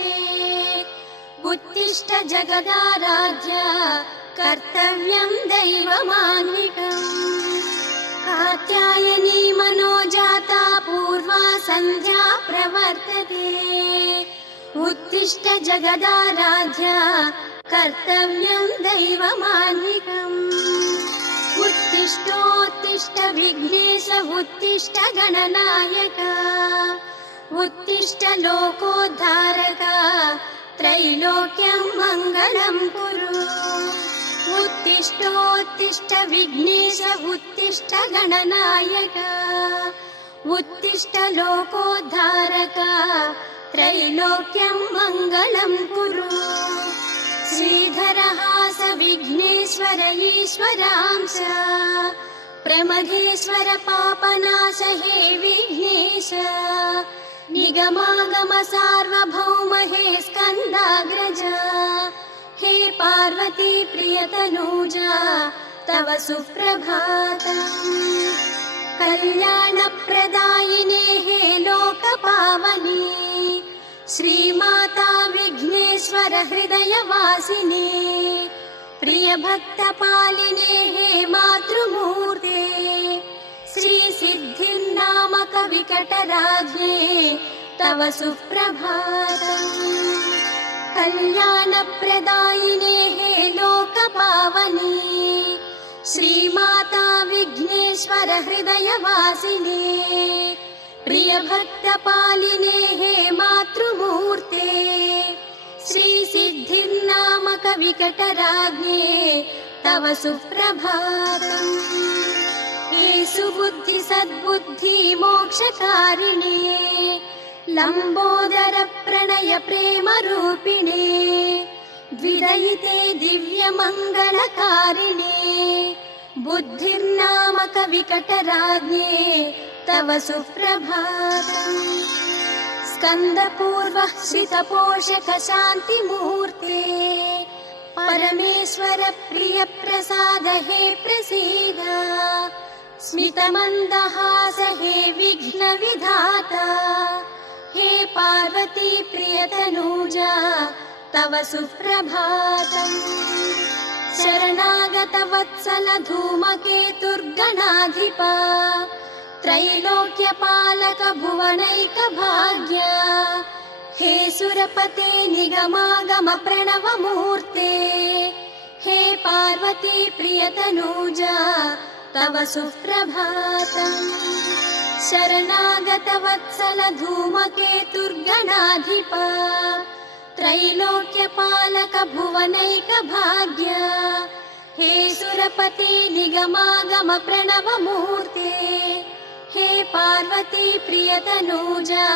प्रवर्तते। उत्तिष्ठ जगदाराध्य कर्तव्यं दैवमान्विकम्। कात्यायनी मनोजाता पूर्वा सन्ध्या प्रवर्तते। उत्तिष्ठ जगदाराध्य कर्तव्यं दैवमान्विकम्। उत्तिष्ठोत्तिष्ठ विघ्नेश उत्तिष्ठ गणनायक। उत्तिष्ठ लोकोद्धारक त्रैलोक्यं मङ्गलं कुरु। उत्तिष्ठोत्तिष्ठ विघ्नेश उत्तिष्ठ गणनायक। उत्तिष्ठ लोकोद्धारक त्रैलोक्यं मङ्गलं कुरु। श्रीधरहास विघ्नेश्वर ईश्वरांश प्रमथेश्वर पापनाश हे विघ्नेश। निगमागम सार्वभौम हे स्कन्दाग्रज। हे पार्वती प्रियतनूजा तव सुप्रभातम्। कल्याणप्रदायिने हे लोकपावनी श्रीमाता विघ्नेश्वर हृदयवासिने। प्रियभक्तपालिने हे मातृमूर्ते श्रीसिद्धिर्नामक विकटराज्ञे तव सुप्रभातम्। कल्याणप्रदायिने हे लोकपावनी श्रीमाता विघ्नेश्वर हृदयवासिने। प्रियभक्तपालिने हे मातृमूर्ते श्रीसिद्धिर्नामक विकटराज्ञे तव सुप्रभातम्। हे सुबुद्धि सद्बुद्धि मोक्षकारिणे लम्बोदर प्रणय प्रेम रूपिणे। द्विदयिते दिव्यमङ्गलकारिणे बुद्धिर्नामक विकटराज्ञे तव सुप्रभातम्। स्कन्दपूर्वः श्रितपोषक शान्तिमूर्ते परमेश्वर प्रिय प्रसाद हे प्रसीद। स्मितमन्दहास हे विघ्न विधाता। हे पार्वती प्रियतनूजा तव सुप्रभातम्। शरणागत वत्सल धूमकेतुर्गणाधिप त्रैलोक्यपालक भुवनैक भाग्य। हे सुरपते निगमागम प्रणवमूर्ते। हे पार्वती प्रियतनूजा तव सुप्रभातम्। शरणागत वत्सल धूमकेतुर्गणाधिप त्रैलोक्यपालक भुवनैक भाग्य। हे सुरपते निगमागम प्रणवमूर्ते। हे पार्वती प्रियतनूजा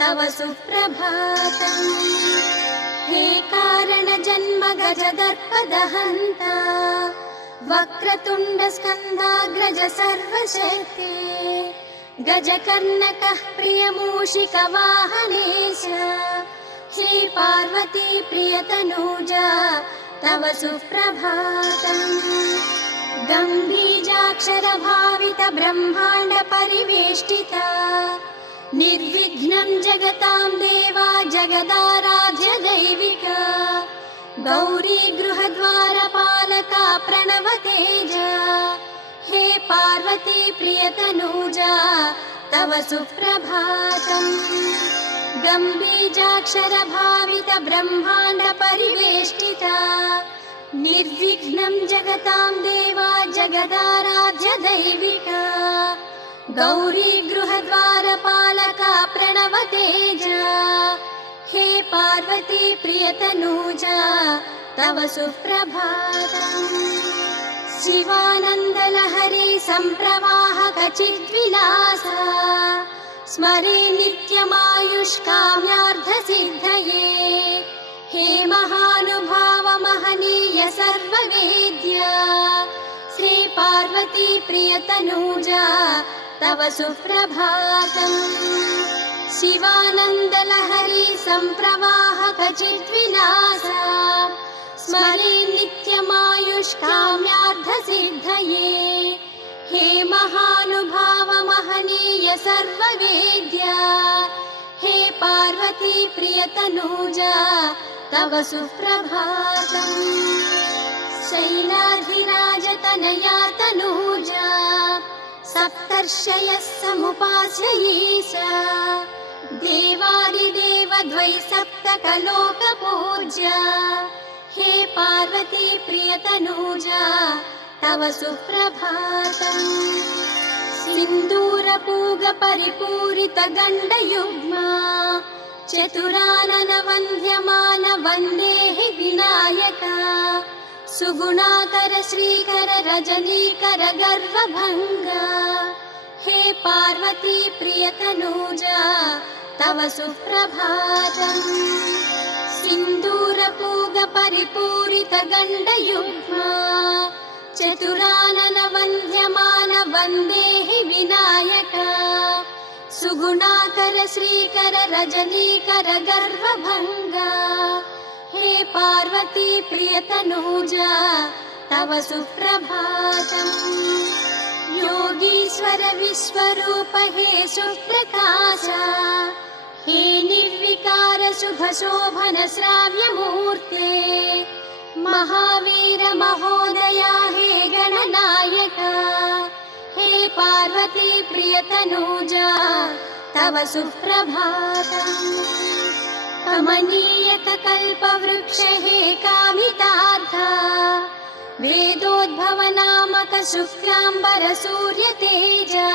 तव सुप्रभातम्। हे कारण जन्म गजदर्प दहन्ता वक्रतुण्ड स्कन्दाग्रज सर्वशक्ते। गजकर्णकः प्रियमूषिक वाहनेश। हे पार्वती प्रियतनूजा तव सुप्रभातम्। गम्भीजाक्षर भावित ब्रह्माण्ड परिवेष्टिता निर्विघ्नं जगतां देवा जगदाराध्य दैविका। गौरी गृहद्वारपालका प्रणव तेजा। हे पार्वती प्रियतनूजा तव सुप्रभातम्। गम्भीजाक्षर भावित ब्रह्माण्ड परिवेष्टिता निर्विघ्नं जगतां देवा जगदाराध्य दैविका। गौरी गृहद्वारपालका प्रणव तेजा। हे पार्वती प्रियतनूजा तव सुप्रभातम्। शिवानन्दलहरी सम्प्रवाहक चिद्विलासा स्मरे नित्यमायुष्काम्यार्थसिद्धये। हे महानुभाव महनीय सर्ववेद्य श्री पार्वती प्रियतनूजा तव सुप्रभातम्। शिवानन्दलहरी सम्प्रवाहक चिद्विलासा स्मरे नित्यमायुष्काम्यार्थसिद्धये। हे महानुभाव महनीय सर्ववेद्य हे पार्वती प्रियतनूजा तव सुप्रभातम्। शैलाधिराजतनया तनूजा सप्तर्षयः समुपास्यैषा। देवादिदेव द्वै सप्तकलोकपूज्या हे पार्वती प्रियतनूजा तव सुप्रभातम्। सिन्दूरपूग परिपूरित गण्डयुग्मा चतुरानन वन्द्यमान वन्देहि विनायका। सुगुणाकर श्रीकर रजनीकर गर्वभङ्गा हे पार्वती प्रियतनूजा तव सुप्रभातम्। सिन्दूरपूग परिपूरित गण्डयुग्मा चतुरानन वन्द्यमान वन्देहि विनायका। सुगुणाकर श्रीकर रजनीकर गर्वभङ्गा हे पार्वती प्रियतनूजा तव सुप्रभातम्। योगीश्वर विश्वरूप हे सुप्रकाशा हे निर्विकार शुभ शोभन श्राव्यमूर्ते। महावीर महोदया हे गणनायका हे पार्वती प्रियतनूजा तव सुप्रभातम्। कमनीयक कल्पवृक्ष हे कामितार्था वेदोद्भव नामक शुक्लाम्बर सूर्य तेजा।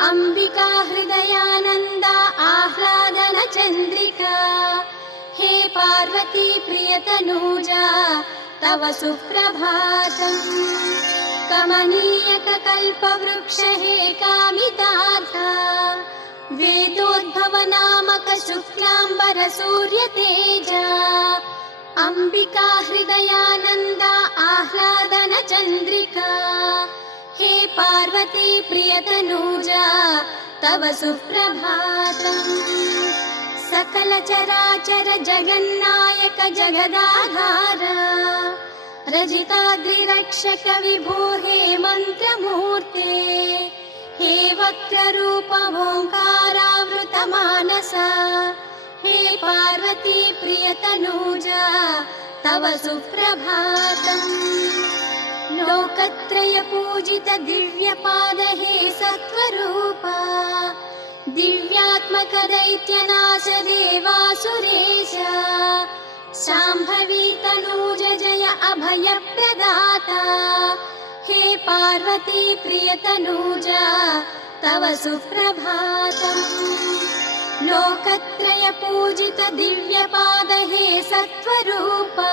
अंबिका हृदयानन्दा आह्लादन चन्द्रिका हे पार्वती प्रियतनूजा तव सुप्रभातम्। कमनीयक कल्पवृक्ष हे कामितार्था वेदोद्भव नामक शुक्लाम्बर सूर्य तेजा। अंबिका हृदयानन्दा आह्लादन चन्द्रिका हे पार्वती प्रियतनूजा तव सुप्रभातम्। सकल चराचर जगन्नायक जगदाधार रजिताद्रिरक्षक विभो हे मन्त्रमूर्ते। हे वक्ररूप ओङ्कारावृत मानसा हे पार्वती प्रियतनूजा तव सुप्रभातम्। लोकत्रय पूजित दिव्यपाद हे सत्वरूपा दिव्यात्मक दैत्यनाश देवासुरेशा। शाम्भवी तनूज जय अभयप्रदाता हे पार्वती प्रियतनूजा तव सुप्रभातम्। लोकत्रय पूजित दिव्यपाद हे सत्वरूपा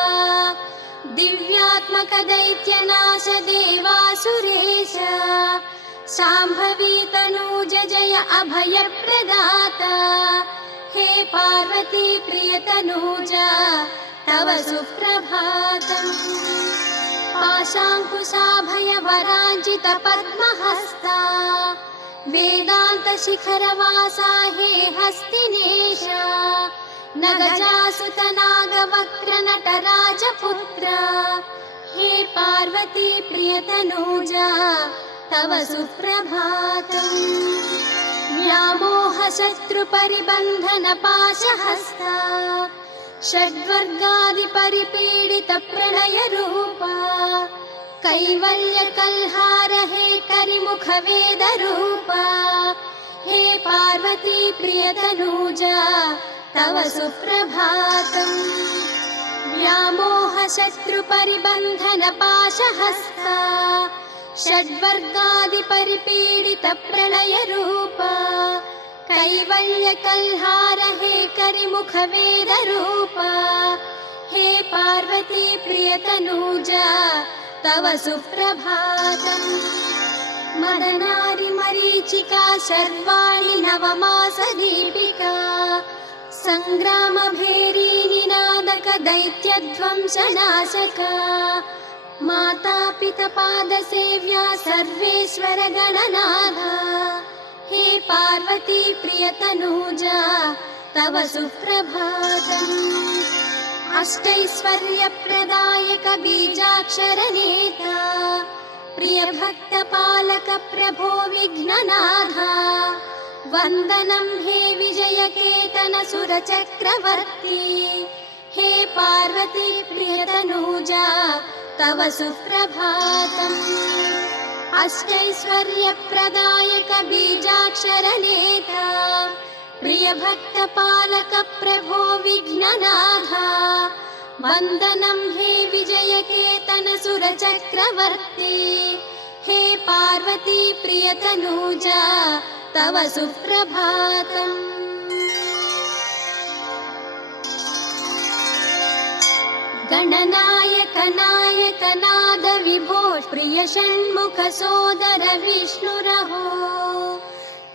दिव्यात्मक दैत्यनाश देवासुरेशा। शाम्भवी तनूज जय अभयप्रदाता हे पार्वती प्रियतनूजा तव सुप्रभातम्। पाशाङ्कुशाभय वराञ्जित पद्महस्ता वेदान्त शिखरवासा हे हस्तिनेशा। नगजासुत नागवक्र नटराजपुत्रा हे पार्वती प्रियतनूजा तव सुप्रभातम्। व्यामोह शत्रु परिबन्धन पाशहस्ता षड्वर्गादि परिपीडित प्रणय रूपा। कैवल्य कल्हार हे करिमुख वेद रूपा हे पार्वती प्रियतनूजा तव सुप्रभातम्। व्यामोह शत्रु परिबन्धन पाशहस्ता षड्वर्गादि परिपीडित प्रणय रूपा। कैवल्य कल्हार हे करिमुख वेद रूपा हे पार्वती प्रियतनूजा तव सुप्रभातम्। मदनारि मरीचिका शर्वाणि नवमास दीपिका संग्राम भेरी निनादक दैत्यध्वंसनाशका। माता पिता पाद सेव्या सर्वेश्वर गणनाथा हे पार्वती प्रियतनूजा तव सुप्रभातम्। अष्टैश्वर्य प्रदायक बीजाक्षर नेता प्रिय भक्त पालक प्रभो विघ्ननाथा वन्दनं हे विजयकेतन सुरचक्रवर्ती हे पार्वती प्रियतनूजा तव सुप्रभातम् अष्टैश्वर्यप्रदायक बीजाक्षरनेता प्रियभक्तपालक प्रभो विघ्ननाथा वन्दनं हे विजयकेतन सुरचक्रवर्ती हे पार्वती प्रियतनूजा तव सुप्रभातम् गणनायक नायक नाद विभो प्रिय षण्मुख सोदर विष्णुरहो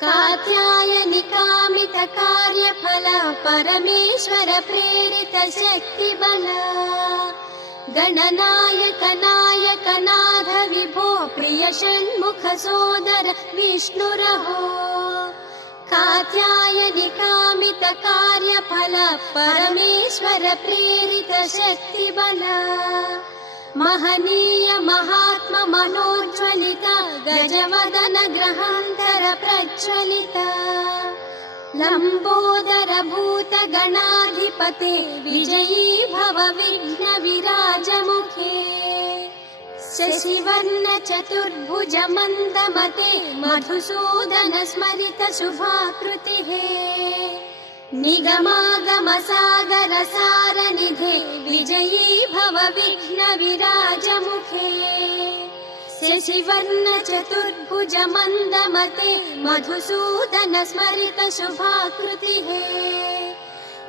कात्यायनि कामित कार्यफल परमेश्वर प्रेरित शक्तिबल गणनायक नायक नाद विभो प्रिय षण्मुख सोदर विष्णुरहो कात्यायनि कामित कार्यफल परमेश्वर प्रेरित शक्तिबल महनीय महात्म मनोज्वलित गजवदन ग्रहान्तर प्रज्वलित लम्बोदर भूत गणाधिपते विजयी भव विघ्न विराजमुखे शशिवर्ण चतुर्भुज मन्दमते मधुसूदन स्मरित शुभाकृतिः निगमागम सागर सारनिधे विजयी भव विघ्न विराजमुखे शशिवर्ण चतुर्भुज मन्दमते मधुसूदन स्मरित शुभाकृतिः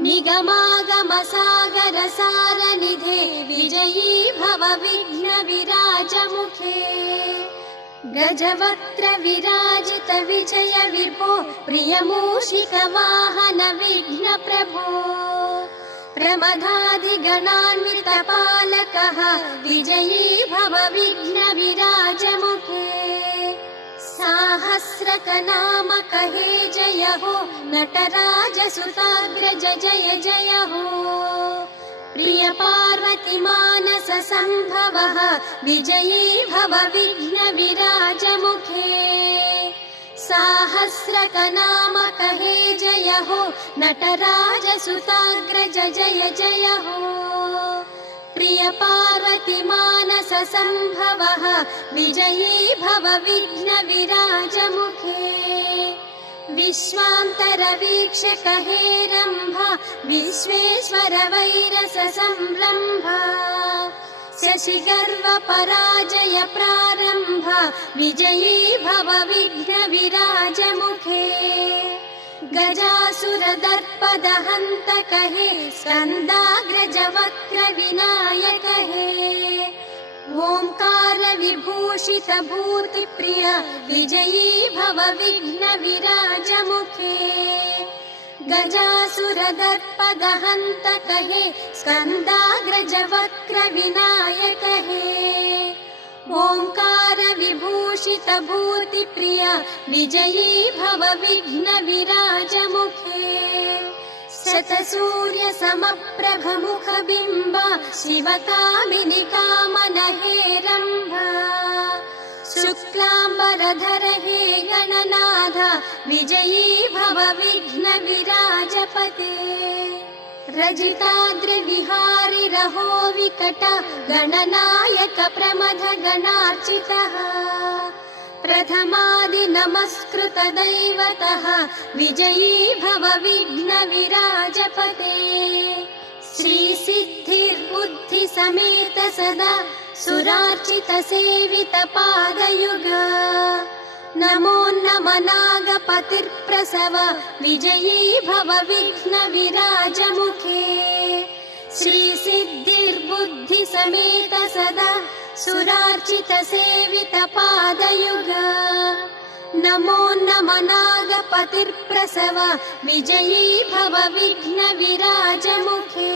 निगमागम सागर सारनिधे विजयी भव विघ्न विराजमुखे गजवक्त्र विराजित विजय विभो प्रिय मूषिक वाहन विघ्न प्रभो प्रमदादि गणान्वित पालकः विजयी भव विघ्न विराजमुखे साहस्रक नाम कहे जय हो नटराज सुताग्रज जय जय हो प्रिय पार्वती मानस संभवः विजयी भव विघ्न विराजमुखे साहस्रक नाम कहे जय हो नटराज सुताग्रज जय जय हो प्रिय पार्वती मानस संभवः विजयी भव विघ्न विराजमुखे विश्वान्तर वीक्षक हेरम्भ विश्वेश्वर वैरस संरम्भ शशिगर्व पराजय प्रारम्भ विजयी भव विघ्न विराजमुखे गजासुर दर्प दहन्त हे स्कन्दाग्रज वक्र विनायक हे ओंकार विभूषित भूति प्रिय विजयी भव विघ्न विराजमुखे गजासुर दर्प दहन्त हे स्कन्दाग्रज वक्र विनायक हे ओंकार विभूषित भूति प्रिय विजयी भव विघ्न विराजमुखे शतसूर्य समप्रभ मुख बिम्ब शिवकामिनि कामन हेरम्भ शुक्लाम्बरधर हे गणनाथ विजयी भव विघ्न विराजपते रजिताद्रि विहारि रहो विकट गणनायक प्रमथ गणार्चितः प्रथमादि नमस्कृत दैवतः विजयी भव विघ्न विराजपते श्री सिद्धिर्बुद्धि समेत सदा सुरार्चित सेवित पादयुग नमो नम नागपतिर्प्रसव विजयी भव विघ्न विराजमुखे श्री सिद्धिर्बुद्धि समेत सदा सुरार्चित सेवित पादयुग नमो नम नागपतिर्प्रसव विजयी भव विघ्न विराजमुखे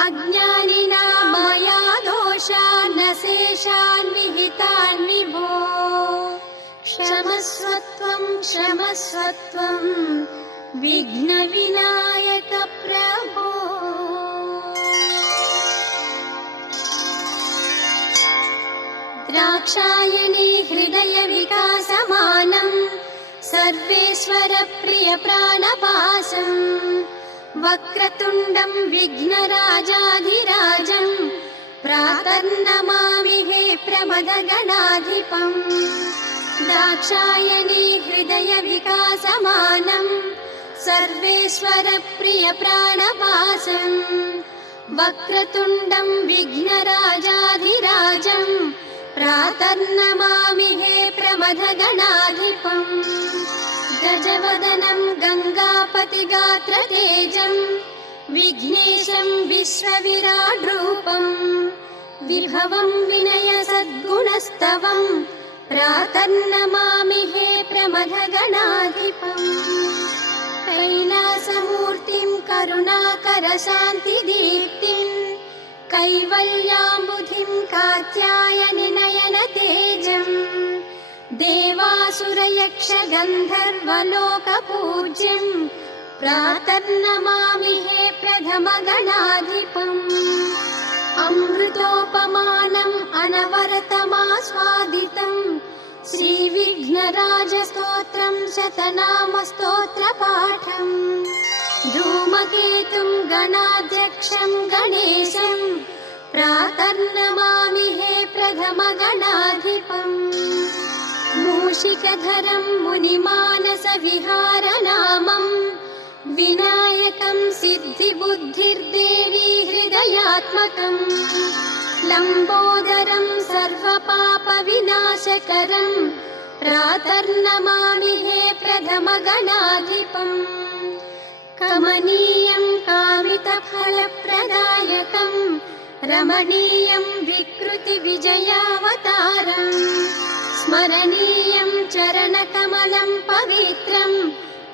अज्ञानिनां मया दोषान् शेषान् विहितान् विभो क्षमस्वत्वं विघ्न विनायक प्रभो द्राक्षायणी हृदय विकासमानं सर्वे सर्वेश्वर प्रिय प्राणपासम् वक्रतुण्डं विघ्नराजाधिराजम् प्रातर्नमामि हे प्रमदगणाधिपम् दाक्षायणी हृदय विकासमानम् सर्वेश्वर प्रिय प्राणपासम् वक्रतुण्डं विघ्नराजाधिराजम् प्रातर्नमामि हे प्रमदगणाधिपम् गजवदनं गङ्गापतिगात्रतेजं विघ्नेशं विश्वविराड्रूपम् विभवं विनय सद्गुणस्तवं प्रातर्नमामि हे प्रमदगणाधिपम् कैलासमूर्तिं करुणाकर शान्तिदीप्तिं कैवल्याम्बुधिं कात्यायनि नयन तेजम् देवासुरयक्ष गन्धर्वलोकपूज्यं प्रातर्नमामि हे प्रथमगणाधिपम् अमृतोपमानम् अनवरतमास्वादितं श्रीविघ्नराजस्तोत्रं शतनामस्तोत्रपाठम् धूमकेतुं गणाध्यक्षं गणेशं प्रातर्नमामि हे प्रथमगणाधिपम् मूषिकधरं मुनिमानसविहारनामं विनायकं सिद्धिबुद्धिर्देवी हृदयात्मकम् लम्बोदरं सर्वपापविनाशकरं प्रातर्नमामि हे प्रथमगणाधिपम् कमनीयं कामितफलप्रदायकं रमणीयं विकृतिविजयावतारम् स्मरणीयं चरणकमलं पवित्रं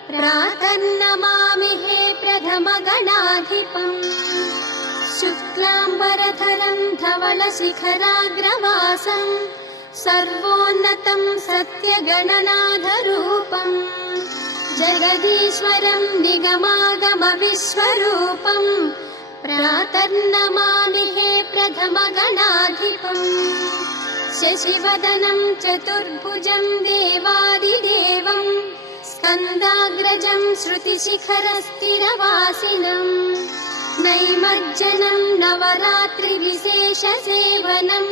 प्रातर्नमामि हे प्रथमगणाधिपम् शुक्लाम्बरधरं धवलशिखराग्रवासं सर्वोन्नतं सत्यगणनाथरूपं जगदीश्वरं निगमागमविश्वरूपं प्रातर्नमामि हे प्रथमगणाधिपम् शशिवदनं चतुर्भुजं देवादिदेवं स्कन्दाग्रजं श्रुतिशिखरस्थिरवासिनं नैमज्जनं नवरात्रिविशेषसेवनं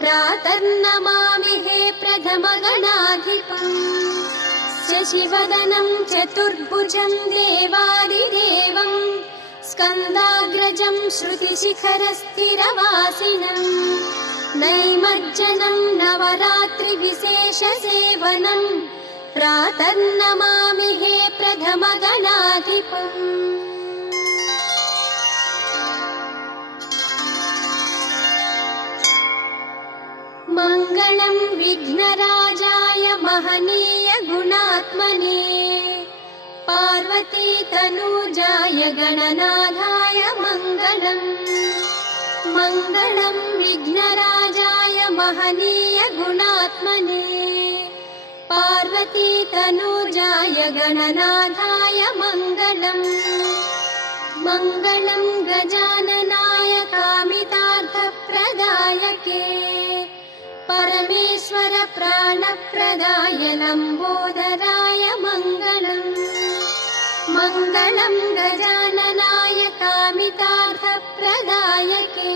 प्रातर्नमामि हे प्रथमगणाधिपम् शशिवदनं चतुर्भुजं देवादिदेवं स्कन्दाग्रजं श्रुतिशिखरस्थिरवासिनं नैमज्जनं नवरात्रिविशेषसेवनं प्रातर्नमामि हे प्रथमगणाधिपम् मङ्गलं विघ्नराजाय महनीय गुणात्मने पार्वतीतनूजाय गणनाथाय मङ्गलम् मङ्गलं विघ्नराजाय महनीय गुणात्मने पार्वतीतनूजाय गणनाथाय मङ्गलम् मङ्गलं गजाननाय कामितार्थप्रदायके परमेश्वर प्राणप्रदाय लम्बोदराय मङ्गलम् मङ्गलं गजाननाय कामितार्थप्रदायके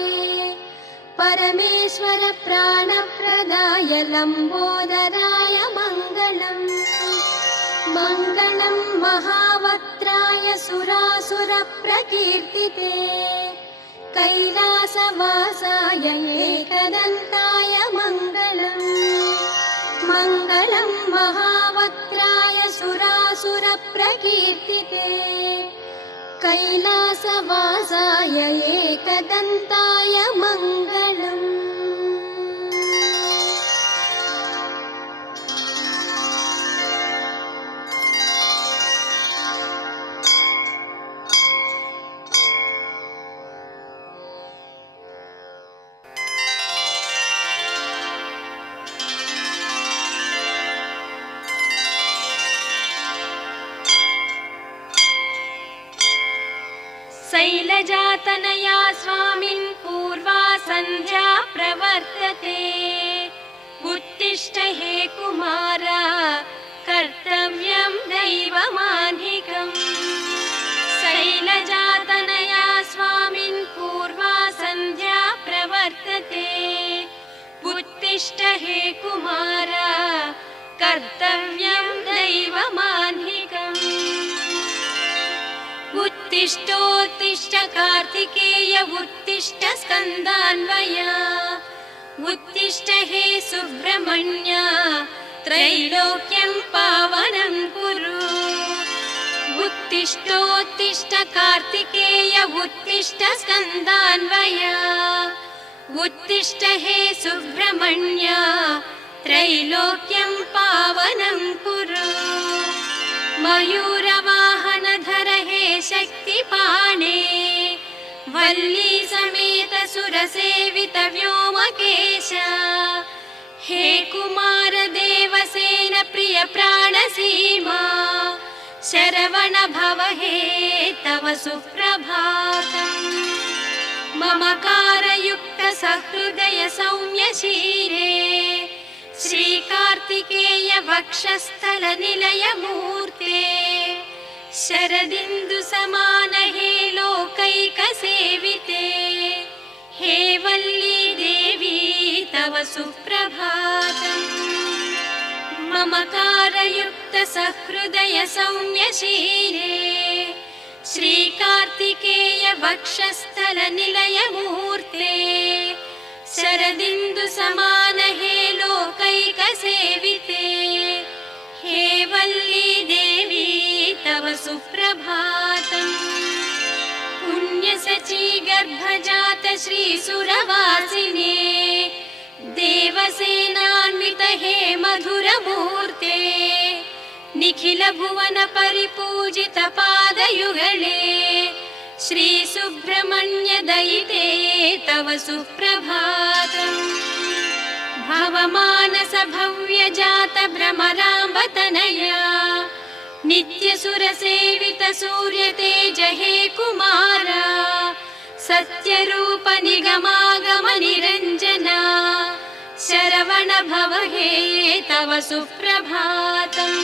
परमेश्वर प्राणप्रदाय लम्बोदराय मङ्गलम् मङ्गलं महावक्त्राय सुरासुरप्रकीर्तिते कैलासवासाय एकदन्ताय मङ्गलम् मङ्गलं महावक्त्राय सुरासुरप्रकीर्तिते कैलासवासाय एकदन्ताय मङ्गलम् शैलजातनया स्वामिन् पूर्वा सन्ध्या प्रवर्तते उत्तिष्ठ हे कुमार कर्तव्यं दैवमाह्निकम् शैलजातनया स्वामिन् पूर्वा सन्ध्या प्रवर्तते उत्तिष्ठ हे कुमार कर्तव्यं दैवमाह्निकम् उत्तिष्ठोत्तिष्ठ कार्तिकेय उत्तिष्ठ स्कन्दान्वय उत्तिष्ठ हे सुब्रह्मण्य त्रैलोक्यं पावनं कुरु उत्तिष्ठोत्तिष्ठ कार्तिकेय उत्तिष्ठ स्कन्दान्वय उत्तिष्ठ हे सुब्रह्मण्य त्रैलोक्यं पावनं कुरु मयूरवाहनधर हे शक्तिपाणे वल्ली समेत सुरसेवित व्योमकेश हे कुमार देवसेन प्रिय प्राणसीमा शरवण भव हे तव सुप्रभातम् ममकारयुक्त सहृदय सौम्य शीरे श्रीकार्तिकेय वक्षस्थल निलय मूर्ते शरदिन्दु समान हे लोकैक सेविते हे वल्ली देवी तव सुप्रभातम् ममकारयुक्त सहृदय सौम्य शीरे श्रीकार्तिकेय वक्षस्थल निलय मूर्ते शरदिन्दु समान हे लोकैक सेविते हे वल्ली देवी तव सुप्रभातम् पुण्यसची गर्भजात श्रीसुरवासिने देवसेनान्वित हे मधुरमूर्ते निखिल भुवन परिपूजित पादयुगले श्री सुब्रह्मण्य दयिते तव सुप्रभातम् भवमानस भव्य जात भ्रमराम्बतनया नित्य सुर सेवित सूर्य तेज हे कुमार सत्यरूप निगमागम निरञ्जना शरवण भव हे तव सुप्रभातम्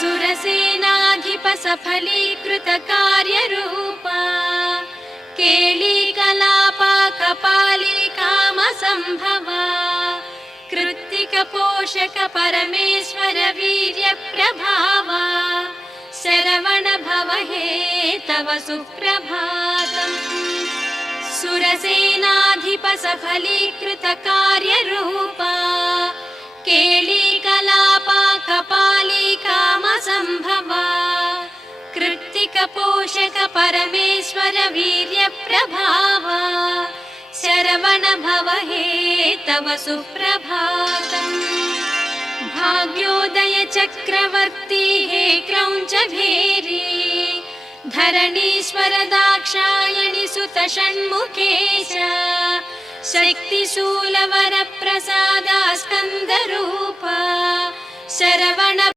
सुरसेनाधिप सफलीकृत कार्यरूपा केलिकलापा कपाली काम संभवा कृत्तिक पोषक परमेश्वर वीर्य प्रभावा शरवण भव हे तव सुप्रभातम् सुरसेनाधिप सफलीकृत कार्यरूपा केलिकलापा कपाली काम संभवा कृत्तिक पोषक परमेश्वर वीर्य प्रभावा शरवण भव हे तव सुप्रभातम् भाग्योदय चक्रवर्ती हे क्रौञ्च भेरी धरणीश्वर दाक्षायणि सुत षण्मुखेश शक्तिशूल वर प्रसाद स्कंदरूप शरवण